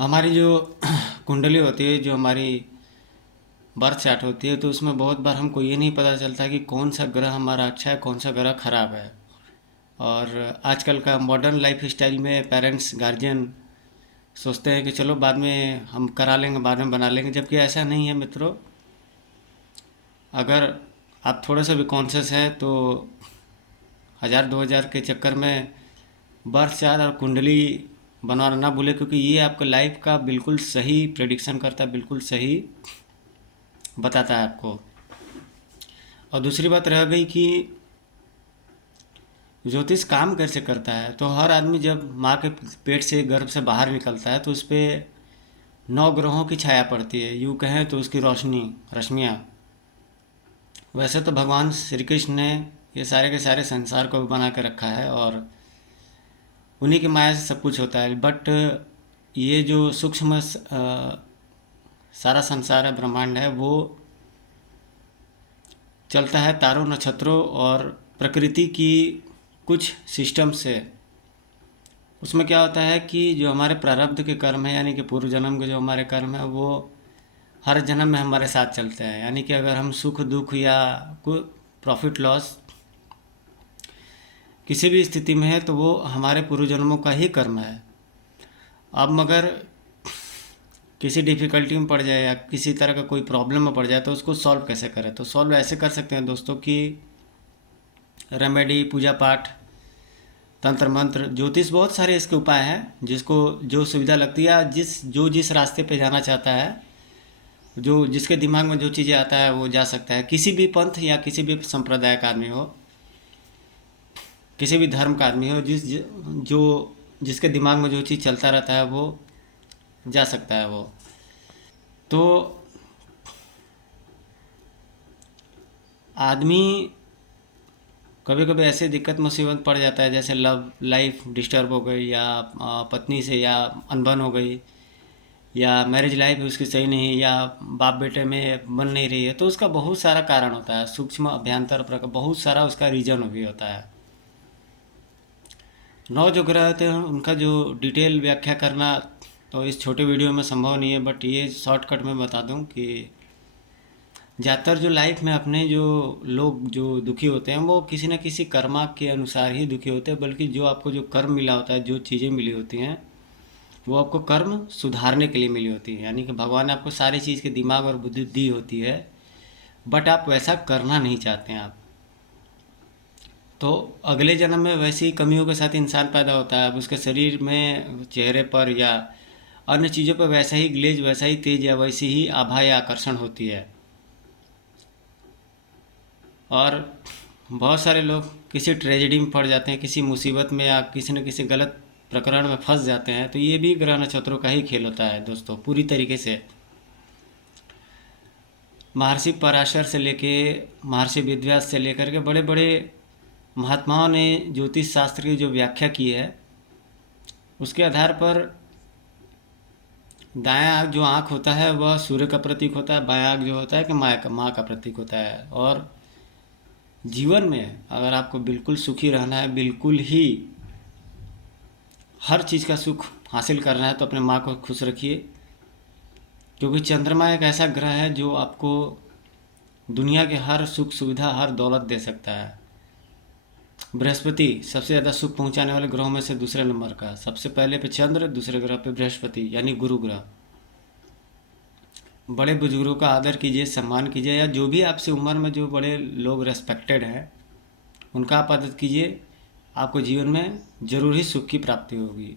हमारी जो कुंडली होती है, जो हमारी बर्थ चार्ट होती है, तो उसमें बहुत बार हमको ये नहीं पता चलता कि कौन सा ग्रह हमारा अच्छा है, कौन सा ग्रह खराब है। और आजकल का मॉडर्न लाइफ स्टाइल में पेरेंट्स गार्जियन सोचते हैं कि चलो बाद में हम करा लेंगे, बाद में बना लेंगे, जबकि ऐसा नहीं है मित्रों। अगर आप थोड़ा सा भी कॉन्शियस है तो 1000-2000 के चक्कर में बर्थ चार्ट और कुंडली बनवाना ना भूले, क्योंकि ये आपके लाइफ का बिल्कुल सही प्रेडिक्शन करता है, बिल्कुल सही बताता है आपको। और दूसरी बात रह गई कि ज्योतिष काम कैसे करता है। तो हर आदमी जब माँ के पेट से, गर्भ से बाहर निकलता है, तो उस पर 9 ग्रहों की छाया पड़ती है, यूँ कहें तो उसकी रोशनी, रश्मियाँ। वैसे तो भगवान श्री कृष्ण ने ये सारे के सारे संसार को बना के रखा है और उन्हीं की माया से सब कुछ होता है। बट ये जो सूक्ष्म सारा संसार है, ब्रह्मांड है, वो चलता है तारों, नक्षत्रों और प्रकृति की कुछ सिस्टम से। उसमें क्या होता है कि जो हमारे प्रारब्ध के कर्म है, यानी कि पूर्व जन्म के जो हमारे कर्म है, वो हर जन्म में हमारे साथ चलते हैं। यानी कि अगर हम सुख दुख या कोई प्रॉफिट लॉस किसी भी स्थिति में है, तो वो हमारे पूर्व जन्मों का ही कर्म है। अब मगर किसी डिफ़िकल्टी में पड़ जाए या किसी तरह का कोई प्रॉब्लम में पड़ जाए, तो उसको सॉल्व कैसे करें। तो सॉल्व ऐसे कर सकते हैं दोस्तों कि रेमेडी, पूजा पाठ, तंत्र मंत्र, ज्योतिष, बहुत सारे इसके उपाय हैं। जिसको जो सुविधा लगती है, जिस रास्ते पे जाना चाहता है, जो जिसके दिमाग में जो चीज़ें आता है, वो जा सकता है। किसी भी पंथ या किसी भी संप्रदाय का आदमी हो, किसी भी धर्म का आदमी हो, जिसके दिमाग में जो चीज़ चलता रहता है, वो जा सकता है वो। तो आदमी कभी कभी ऐसे दिक्कत मुसीबत पड़ जाता है, जैसे लव लाइफ डिस्टर्ब हो गई, या पत्नी से या अनबन हो गई, या मैरिज लाइफ उसकी सही नहीं, या बाप बेटे में बन नहीं रही है। तो उसका बहुत सारा कारण होता है, सूक्ष्म अभ्यंतर प्रकार, बहुत सारा उसका रीजन भी होता है। 9 जो ग्रह होते हैं उनका जो डिटेल व्याख्या करना तो इस छोटे वीडियो में संभव नहीं है, बट ये शॉर्टकट में बता दूं कि ज़्यादातर जो लाइफ में अपने जो लोग जो दुखी होते हैं, वो किसी न किसी कर्मा के अनुसार ही दुखी होते हैं। बल्कि जो आपको जो कर्म मिला होता है, जो चीज़ें मिली होती हैं, वो आपको कर्म सुधारने के लिए मिली होती है। यानी कि भगवान ने आपको सारी चीज़ के दिमाग और बुद्धि दी होती है, बट आप वैसा करना नहीं चाहते हैं आप। तो अगले जन्म में वैसी कमियों के साथ इंसान पैदा होता है। अब उसके शरीर में, चेहरे पर या अन्य चीज़ों पर वैसा ही ग्लेज, वैसा ही तेज या वैसी ही आभा या आकर्षण होती है। और बहुत सारे लोग किसी ट्रेजेडी में पड़ जाते हैं, किसी मुसीबत में, या किसी न किसी गलत प्रकरण में फंस जाते हैं। तो ये भी ग्रह नक्षत्रों का ही खेल होता है दोस्तों, पूरी तरीके से। महर्षि पराशर से लेके महर्षि वेदव्यास से लेकर के बड़े बड़े महात्माओं ने ज्योतिष शास्त्र की जो व्याख्या की है, उसके आधार पर दायां आँख जो आँख होता है, वह सूर्य का प्रतीक होता है। बायां आँख जो होता है कि माँ का प्रतीक होता है। और जीवन में अगर आपको बिल्कुल सुखी रहना है, बिल्कुल ही हर चीज़ का सुख हासिल करना है, तो अपने माँ को खुश रखिए। क्योंकि चंद्रमा एक ऐसा ग्रह है जो आपको दुनिया के हर सुख सुविधा, हर दौलत दे सकता है। बृहस्पति सबसे ज़्यादा सुख पहुंचाने वाले ग्रहों में से दूसरे नंबर का, सबसे पहले पे चंद्र, दूसरे ग्रह पे बृहस्पति यानी गुरु ग्रह। बड़े बुजुर्गों का आदर कीजिए, सम्मान कीजिए, या जो भी आपसे उम्र में जो बड़े लोग रेस्पेक्टेड हैं, उनका आप आदर कीजिए। आपको जीवन में जरूर ही सुख की प्राप्ति होगी।